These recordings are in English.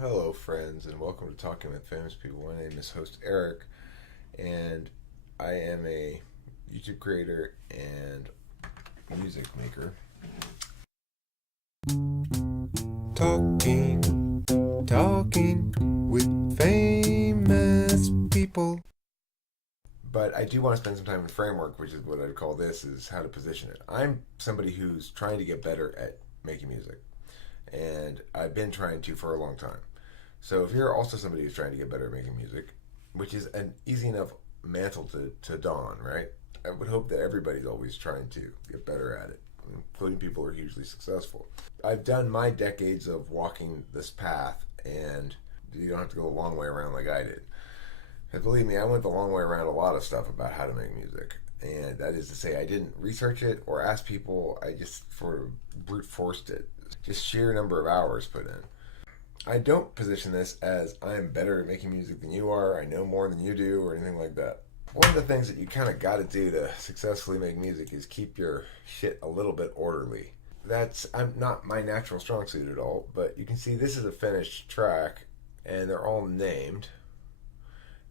Hello, friends, and welcome to Talking with Famous People. My name is host Eric, and I am a YouTube creator and music maker. Talking with famous people. But I do want to spend some time in framework, which is what I'd call this, is how to position it. I'm somebody who's trying to get better at making music, and I've been trying to for a long time. So if you're also somebody who's trying to get better at making music, which is an easy enough mantle to don, right? I would hope that everybody's always trying to get better at it, including people who are hugely successful. I've done my decades of walking this path, and you don't have to go a long way around like I did. And believe me, I went the long way around a lot of stuff about how to make music. And that is to say, I didn't research it or ask people. I just sort of brute forced it. Just sheer number of hours put in. I don't position this as I'm better at making music than you are, I know more than you do, or anything like that. One of the things that you kind of got to do to successfully make music is keep your shit a little bit orderly. I'm not my natural strong suit at all, but you can see this is a finished track, and they're all named,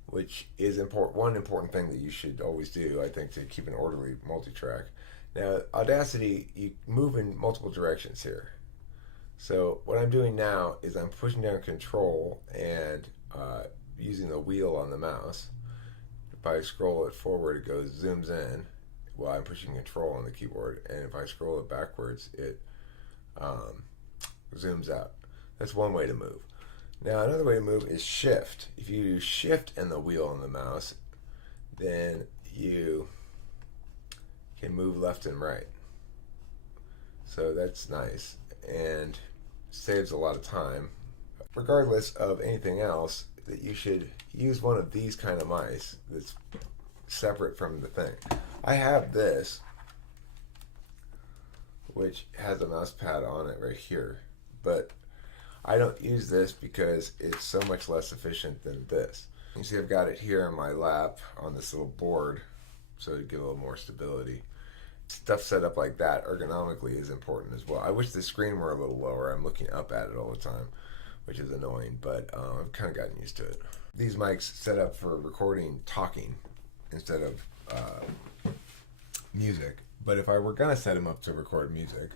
which is one important thing that you should always do, I think, to keep an orderly multi-track. Now, Audacity, you move in multiple directions here. So what I'm doing now is I'm pushing down Control and using the wheel on the mouse. If I scroll it forward, it zooms in while I'm pushing Control on the keyboard, and if I scroll it backwards, it zooms out. That's one way to move. Now another way to move is Shift. If you do Shift and the wheel on the mouse, then you can move left and right. So that's nice and saves a lot of time. Regardless of anything else, that you should use one of these kind of mice that's separate from the thing. I have this, which has a mouse pad on it right here, but I don't use this because it's so much less efficient than this. You see I've got it here on my lap on this little board, so to give a little more stability. Stuff set up like that ergonomically is important as well. I wish the screen were a little lower. I'm looking up at it all the time, which is annoying, but I've kind of gotten used to it. These mics set up for recording talking instead of music, but if I were going to set them up to record music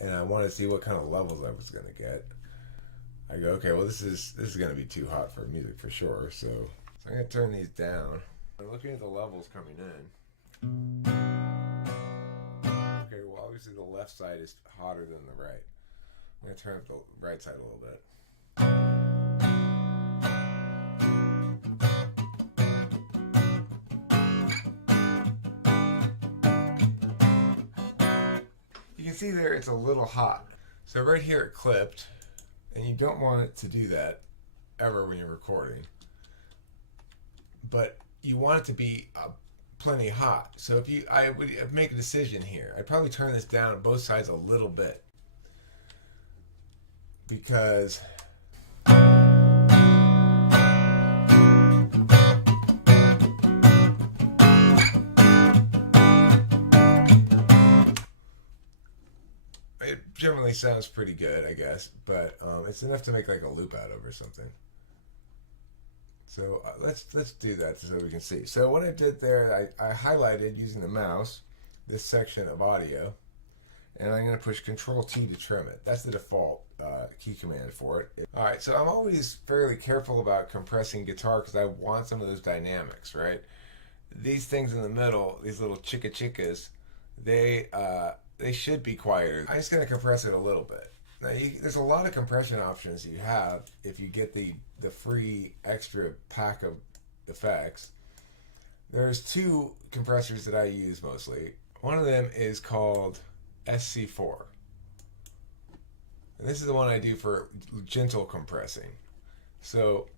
and I wanted to see what kind of levels I was going to get, I go, okay, well this is going to be too hot for music for sure, so I'm going to turn these down. I'm looking at the levels coming in. Okay, well obviously the left side is hotter than the right. I'm going to turn up the right side a little bit. You can see there it's a little hot. So right here it clipped, and you don't want it to do that ever when you're recording. But you want it to be plenty hot. So I would make a decision here. I'd probably turn this down both sides a little bit, because it generally sounds pretty good, I guess, but it's enough to make like a loop out of or something. So let's do that so we can see. So what I did there, I highlighted using the mouse this section of audio, and I'm going to push Control T to trim it. That's the default key command for it. All right, so I'm always fairly careful about compressing guitar because I want some of those dynamics, right? These things in the middle, these little chickas, they should be quieter. I'm just going to compress it a little bit. Now, there's a lot of compression options you have if you get the free extra pack of effects. There's two compressors that I use mostly. One of them is called SC4. And this is the one I do for gentle compressing. So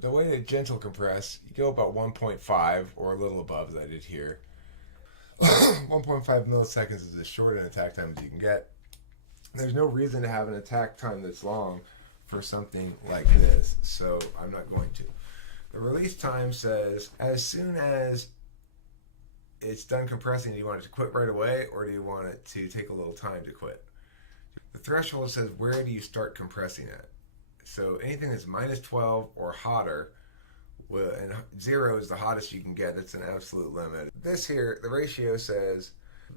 the way to gentle compress, you go about 1.5 or a little above, as I did here. 1.5 milliseconds is as short an attack time as you can get. There's no reason to have an attack time that's long for something like this, so I'm not going to. The release time says as soon as it's done compressing, do you want it to quit right away, or do you want it to take a little time to quit? The threshold says where do you start compressing at. So anything that's minus 12 or hotter, and 0 is the hottest you can get. That's an absolute limit. This here, the ratio says,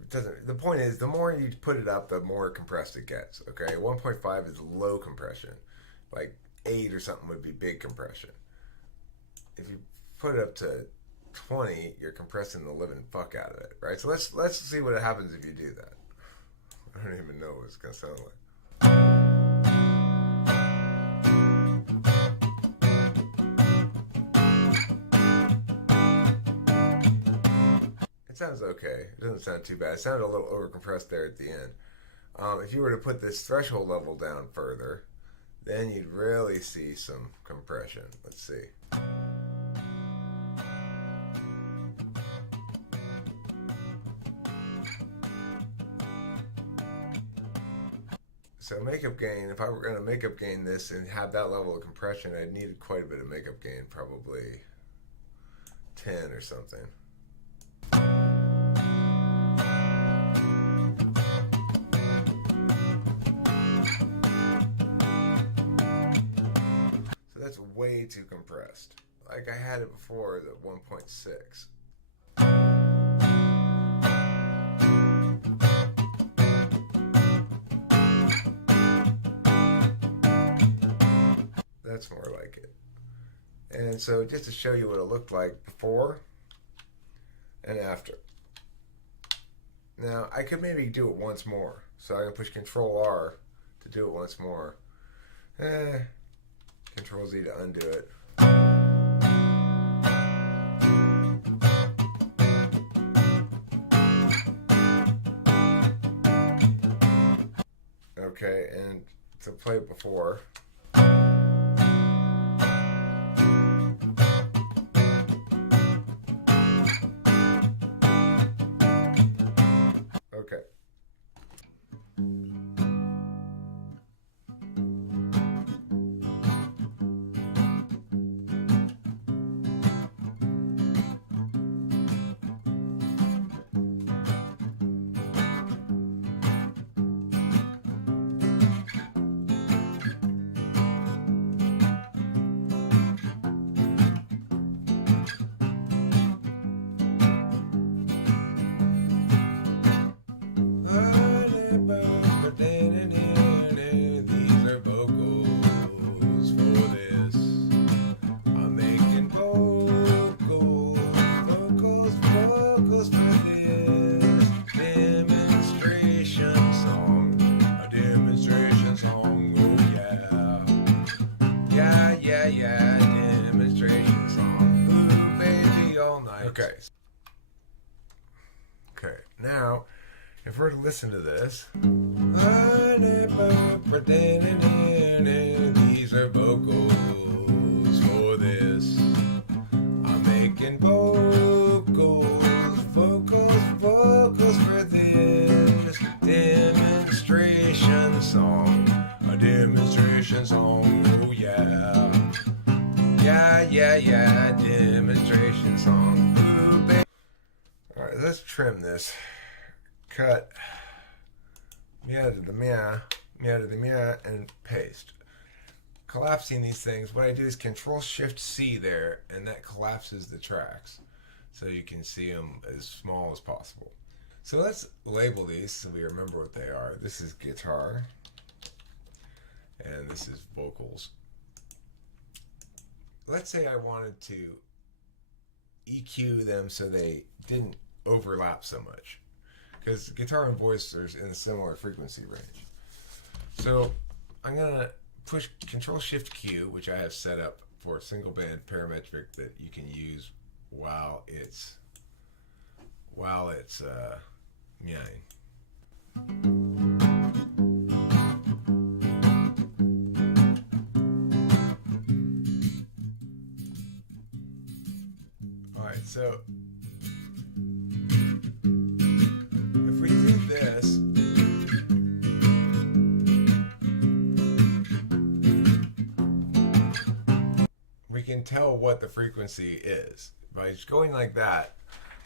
the point is, the more you put it up, the more compressed it gets. Okay, 1.5 is low compression. Like 8 or something would be big compression. If you put it up to 20, you're compressing the living fuck out of it, right? So let's see what happens if you do that. I don't even know what it's gonna sound like. It sounds okay. It doesn't sound too bad. It sounded a little overcompressed there at the end. If you were to put this threshold level down further, then you'd really see some compression. Let's see. So makeup gain, if I were going to makeup gain this and have that level of compression, I'd need quite a bit of makeup gain, probably 10 or something. So that's way too compressed. Like I had it before at 1.6. That's more like it. And so just to show you what it looked like before and after. Now I could maybe do it once more. So I can push Control R to do it once more. Control Z to undo it. Okay, and to play it before. Okay. Demonstration song. Ooh, baby, all night. Okay, now, if we're to listen to this. These are vocals for this. I'm making vocals for this demonstration song. A demonstration song, oh yeah. Yeah, demonstration song. Ooh, baby. Alright, let's trim this. Cut. Meow to the meow to the meow, and paste. Collapsing these things, what I do is Control-Shift-C there, and that collapses the tracks. So you can see them as small as possible. So let's label these so we remember what they are. This is guitar, and this is vocals. Let's say I wanted to EQ them so they didn't overlap so much, because guitar and voice are in a similar frequency range. So I'm going to push Control-Shift-Q, which I have set up for a single band parametric that you can use while it's meowing. Alright, so if we did this, we can tell what the frequency is by just going like that,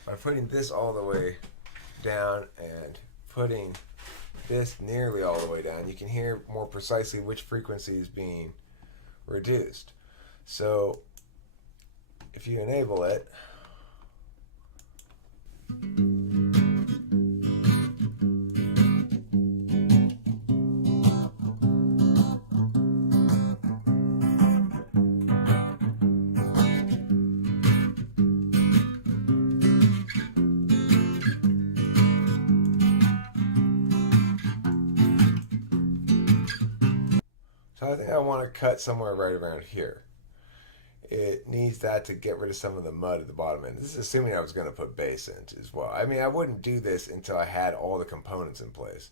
by putting this all the way down and putting this nearly all the way down, you can hear more precisely which frequency is being reduced. So if you enable it, so I think I want to cut somewhere right around here. It needs that to get rid of some of the mud at the bottom end. This is assuming I was going to put bass in as well. I mean, I wouldn't do this until I had all the components in place.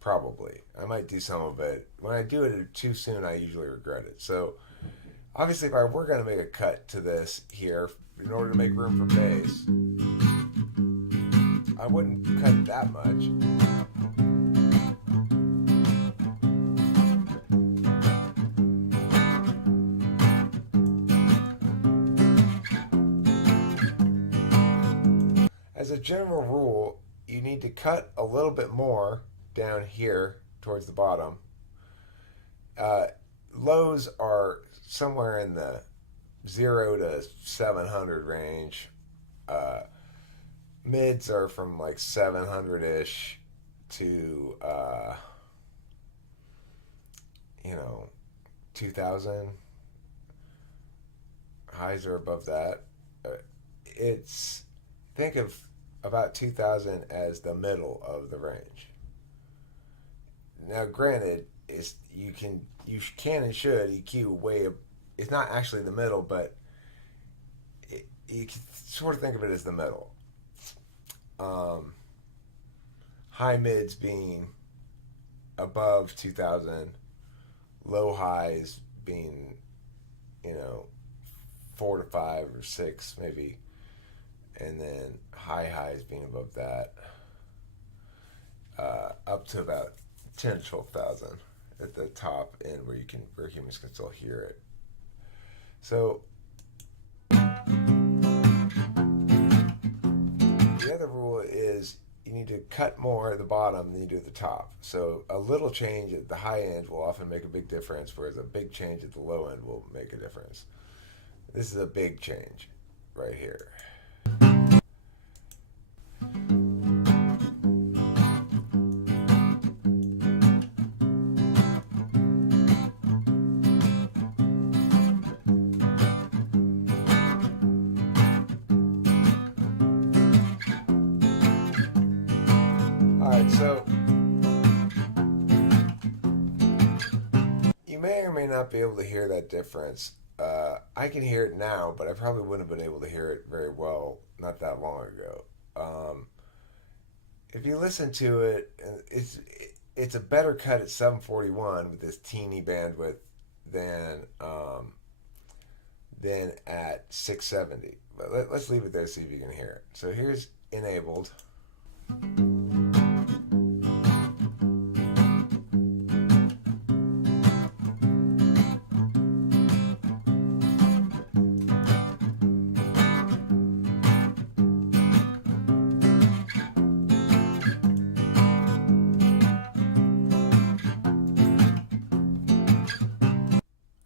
Probably. I might do some of it. When I do it too soon, I usually regret it. So, obviously, if I were going to make a cut to this here, in order to make room for bass, I wouldn't cut it that much. As a general rule, you need to cut a little bit more down here towards the bottom. Lows are somewhere in the 0 to 700 range. Mids are from like 700-ish to 2000. Highs are above that. It's think of about 2000 as the middle of the range. Now, granted, you can and should EQ way. It's not actually the middle, but you can sort of think of it as the middle. High mids being above 2000, low highs being 4 to 5 or 6 maybe, and then high highs being above that, up to about 10 to 12,000 at the top end where humans can still hear it. So the other rule is you need to cut more at the bottom than you do at the top. So a little change at the high end will often make a big difference, whereas a big change at the low end will make a difference. This is a big change right here. Alright, so you may or may not be able to hear that difference. I can hear it now, but I probably wouldn't have been able to hear it very well not that long ago. If you listen to it, it's a better cut at 741 with this teeny bandwidth than at 670. But let's leave it there, see if you can hear it. So here's enabled.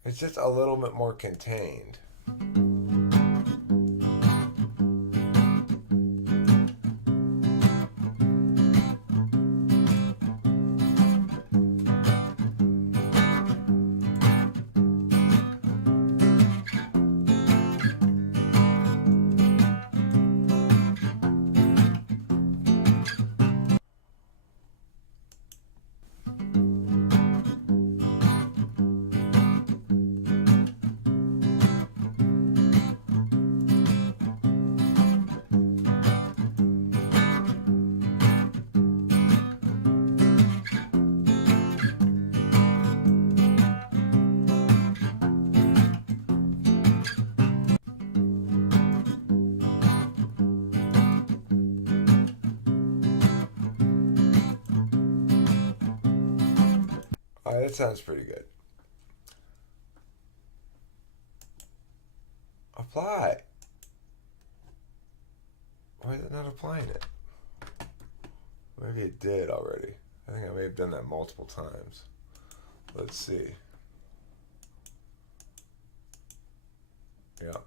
It's just a little bit more contained. Alright, that sounds pretty good. Apply. Why is it not applying it? Maybe it did already. I think I may have done that multiple times. Let's see. Yeah,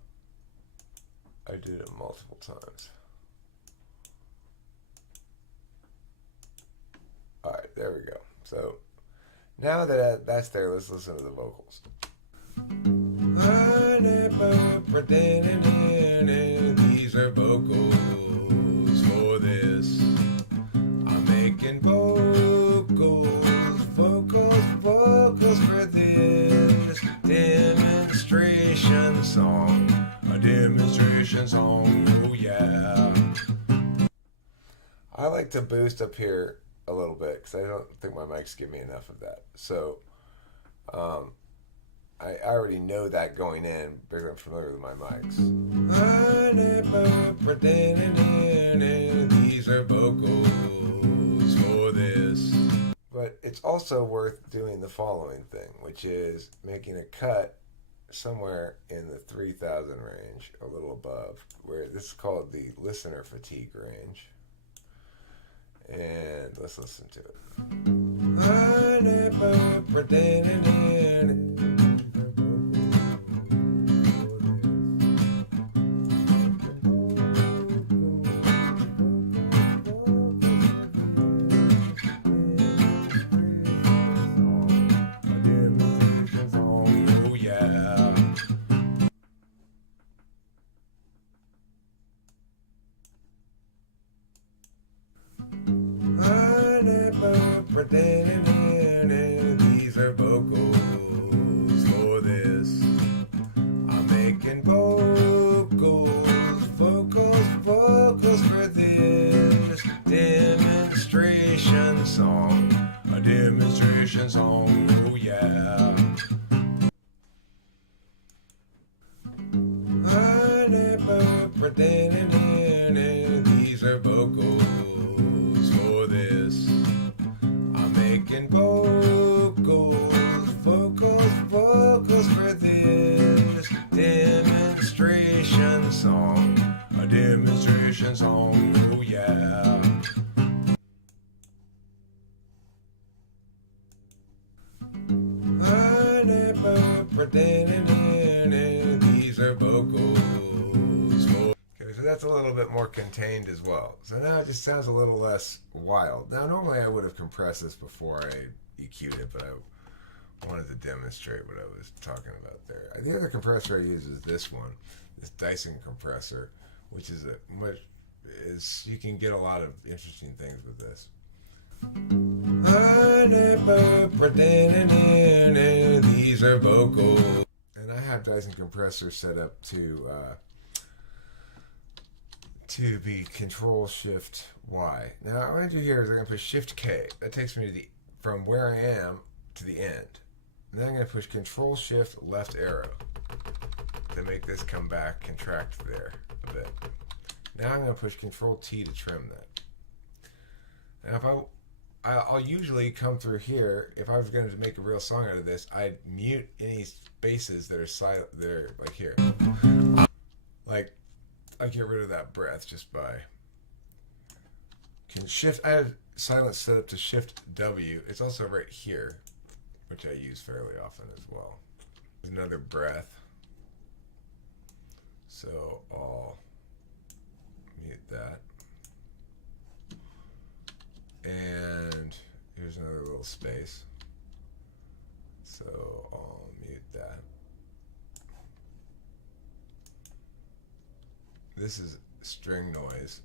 I did it multiple times. Alright, there we go. So now that that's there, let's listen to the vocals. I never pretended these are vocals for this. I'm making vocals for this demonstration song. A demonstration song, oh yeah. I like to boost up here a little bit because I don't think my mics give me enough of that. So I already know that going in because I'm familiar with my mics. I never pretended these are vocals for this. But it's also worth doing the following thing, which is making a cut somewhere in the 3,000 range, a little above, where this is called the listener fatigue range. And let's listen to it. I never pretended. These are vocals for this. I'm making vocals for this demonstration song. A demonstration song, oh yeah. I never pretended these are vocals for this. I'm making vocals for this demonstration song. A demonstration song, oh yeah. I never pretended these are vocals for. Okay, so that's a little bit more contained as well. So now it just sounds a little less wild. Now normally I would have compressed this before I EQ'd it, but I wanted to demonstrate what I was talking about there. The other compressor I use is this one, this Dyson compressor, which is you can get a lot of interesting things with this. I never pretended these are vocals. And I have Dyson compressor set up to be Control Shift Y. Now what I'm going to do here is I'm going to push Shift K. That takes me to from where I am to the end. And then I'm going to push Control Shift Left arrow to make this come back, contract there a bit. Now I'm going to push Control T to trim that. And if I'll usually come through here. If I was going to make a real song out of this, I'd mute any spaces that are silent. They're like here. I get rid of that breath just by I have silence set up to Shift W. It's also right here, which I use fairly often as well. There's another breath. So I'll mute that. And here's another little space. So I'll mute that. This is string noise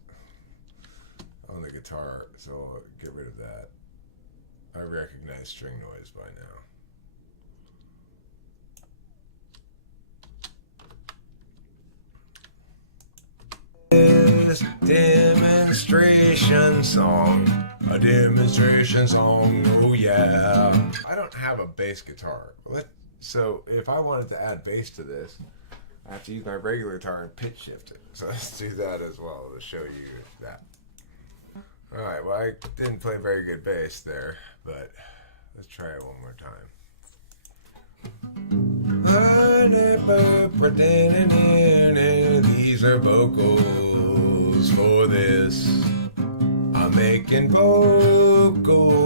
on the guitar, so I'll get rid of that. I recognize string noise by now. This demonstration song, a demonstration song, oh yeah. I don't have a bass guitar, so if I wanted to add bass to this, I have to use my regular guitar and pitch shift it. So let's do that as well to show you that. Alright, well I didn't play very good bass there, but let's try it one more time. I never pretended these are vocals for this. I'm I'm making vocals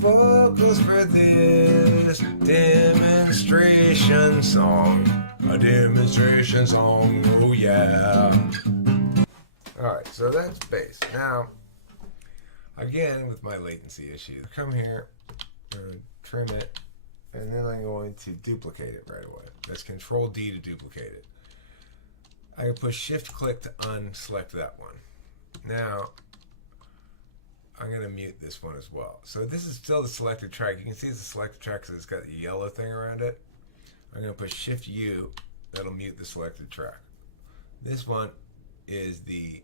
for this demonstration song. A demonstration song, oh yeah. Alright, so that's bass. Now, again, with my latency issue, come here, trim it, and then I'm going to duplicate it right away. That's Control D to duplicate it. I can push Shift click to unselect that one. Now, I'm going to mute this one as well. So this is still the selected track. You can see it's a selected track because it's got the yellow thing around it. I'm going to push Shift U. That'll mute the selected track. This one is the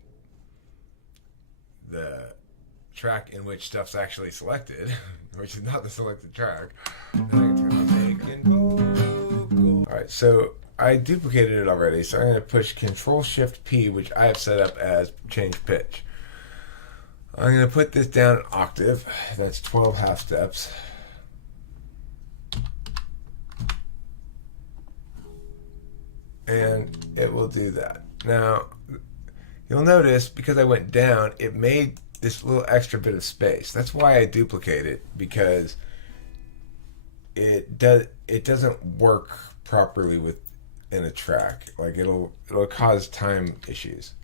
track in which stuff's actually selected, which is not the selected track. Alright, so I duplicated it already, so I'm going to push Control Shift P, which I have set up as change pitch. I'm going to put this down an octave. That's 12 half steps. And it will do that. Now, you'll notice, because I went down, it made this little extra bit of space. That's why I duplicate it, because it doesn't work properly within a track. Like it'll cause time issues.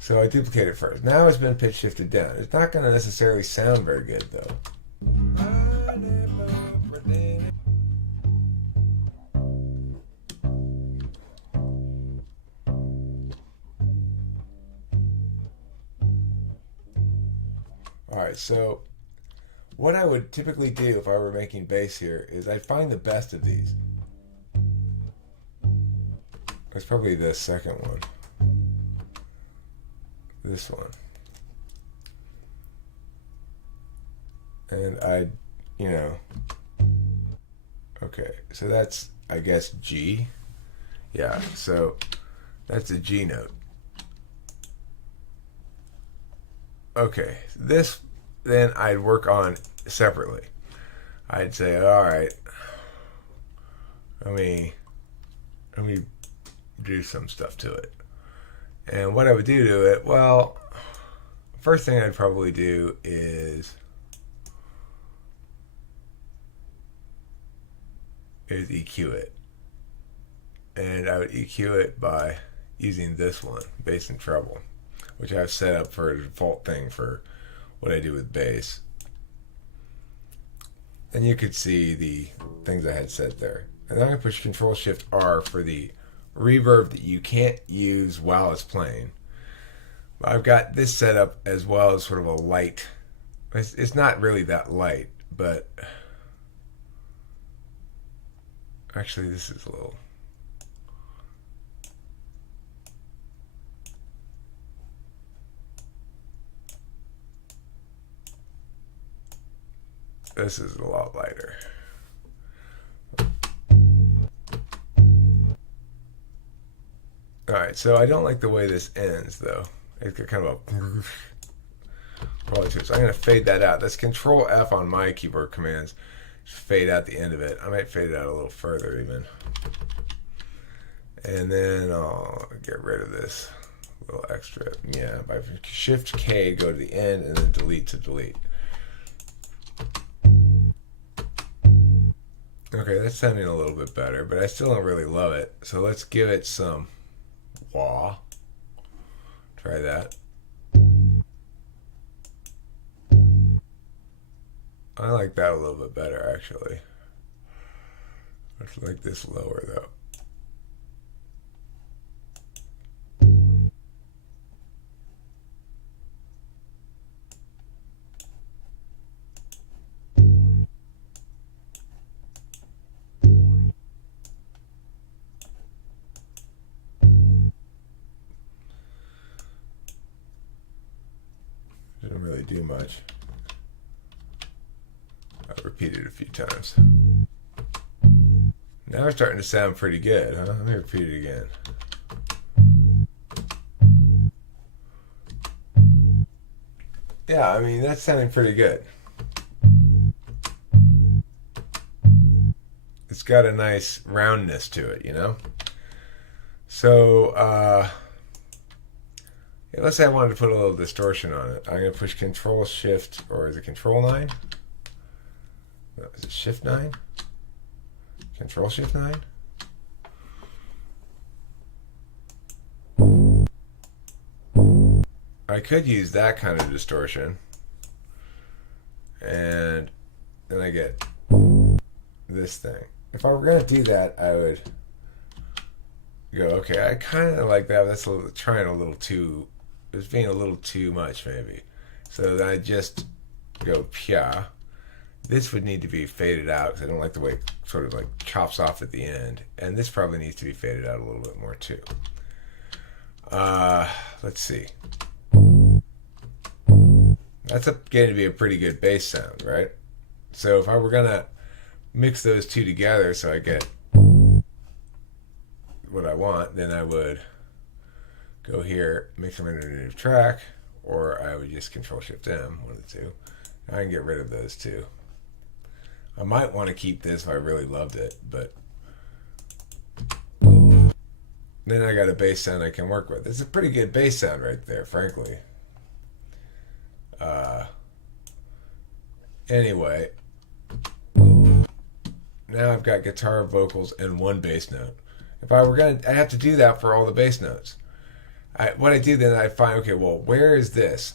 So I duplicate it first. Now it's been pitch shifted down. It's not going to necessarily sound very good though. Alright, so what I would typically do if I were making bass here is I'd find the best of these. It's probably the second one. This one. And I'd, okay, so that's, I guess, G. Yeah, so that's a G note. Okay, this then I'd work on separately. I'd say, all right, let me do some stuff to it. And what I would do to it, well, first thing I'd probably do is EQ it. And I would EQ it by using this one, bass and treble, which I've set up for a default thing for what I do with bass. And you could see the things I had set there. And then I'm going to push Control Shift R for the reverb that you can't use while it's playing. But I've got this set up as well as sort of a light. It's not really that light, but actually this is a little. This is a lot lighter. Alright, so I don't like the way this ends, though. It's got kind of a quality to it. So I'm going to fade that out. That's Control F on my keyboard commands. Just fade out the end of it. I might fade it out a little further, even. And then I'll get rid of this little extra. Yeah, by Shift K, go to the end, and then delete to delete. Okay, that's sounding a little bit better, but I still don't really love it. So let's give it some wah. Try that. I like that a little bit better, actually. Let's like this lower, though. Didn't really do much. I'll repeat it a few times. Now we're starting to sound pretty good, huh? Let me repeat it again. Yeah, I mean, that's sounding pretty good. It's got a nice roundness to it, you know? So, let's say I wanted to put a little distortion on it. I'm going to push Control Shift, or is it Control 9? No, is it Shift 9? Control Shift 9? I could use that kind of distortion, and then I get this thing. If I were going to do that, I would go, okay, I kind of like that. That's trying a little too, it's being a little too much maybe. So then I just go pia. This would need to be faded out because I don't like the way it sort of like chops off at the end. And this probably needs to be faded out a little bit more too. Let's see. That's getting to be a pretty good bass sound, right? So if I were gonna mix those two together so I get what I want, then I would go here, mix them into a new track, or I would just Control Shift M, one of the two. I can get rid of those two. I might want to keep this if I really loved it, but then I got a bass sound I can work with. It's a pretty good bass sound right there, frankly. Anyway, now I've got guitar, vocals, and one bass note. If I were gonna, I have to do that for all the bass notes. What I do then, I find, okay, well, where is this?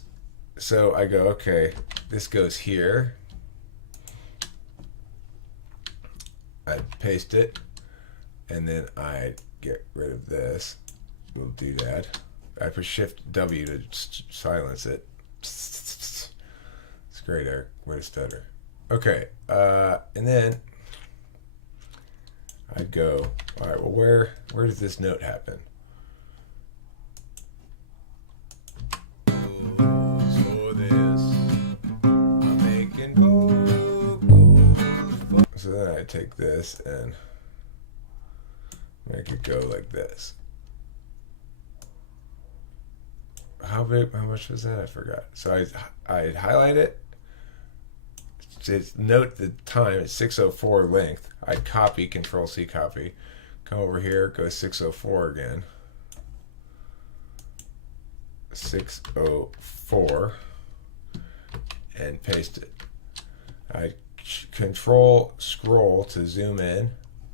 So I go, okay, this goes here. I paste it, and then I get rid of this. We'll do that. I push Shift W to silence it. It's great, Eric. Way to stutter. Okay, and then I'd go, all right, well, where does this note happen? So then I take this and make it go like this. How much was that? I forgot. So I'd highlight it. Note the time, it's 6:04 length. I'd copy, Control C copy. Come over here, go 6:04 again. 6:04 and paste it. I Control scroll to zoom in.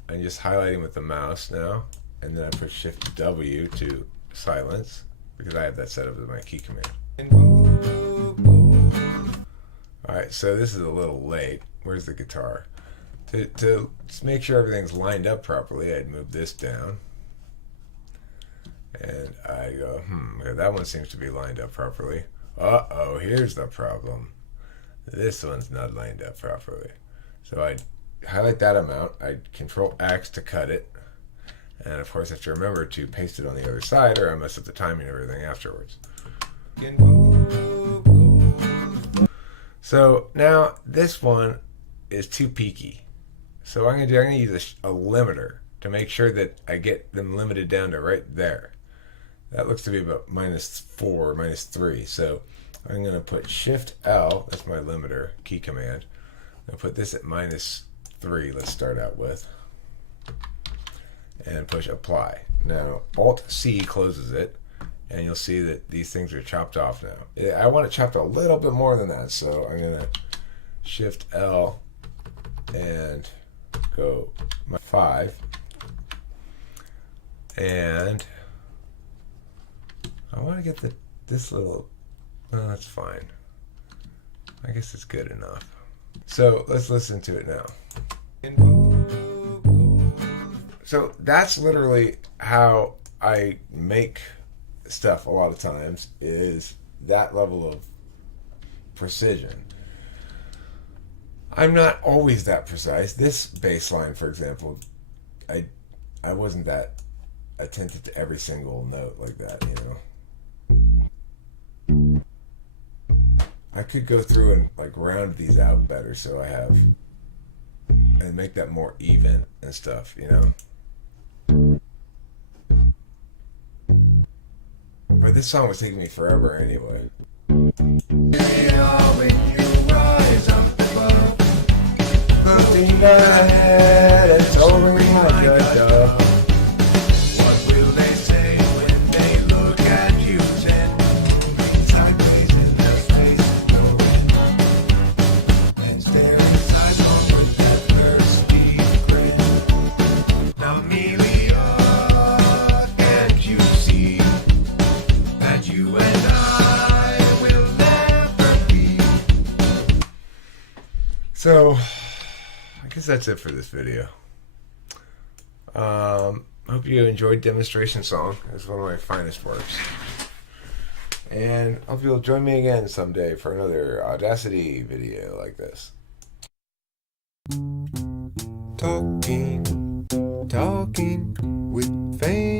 I'm just highlighting with the mouse now, and then I push Shift W to silence because I have that set up as my key command. Alright, so this is a little late. Where's the guitar? To make sure everything's lined up properly, I'd move this down. And I go, that one seems to be lined up properly. Uh-oh, here's the problem. This one's not lined up properly. So I highlight that amount. I Control X to cut it. And of course I have to remember to paste it on the other side or I mess up the timing and everything afterwards. So now this one is too peaky. So what I'm going to use a limiter to make sure that I get them limited down to right there. That looks to be about -4, -3. So I'm going to put Shift L, that's my limiter, key command. I'm going to put this at -3, let's start out with. And push apply. Now Alt C closes it, and you'll see that these things are chopped off now. I want it chopped a little bit more than that, so I'm going to Shift L and go 5. And I want to get this little, no, that's fine. I guess it's good enough. So let's listen to it now. So that's literally how I make stuff a lot of times, is that level of precision. I'm not always that precise. This bass line, for example, I wasn't that attentive to every single note like that, you know. I could go through and like round these out better so I have, and make that more even and stuff, you know. But this song was taking me forever anyway. Looking ahead, it's over like a dove. What will they say when they look at you then? So, I guess that's it for this video. Hope you enjoyed Demonstration Song. It's one of my finest works. And hope you'll join me again someday for another Audacity video like this. Talking with fame.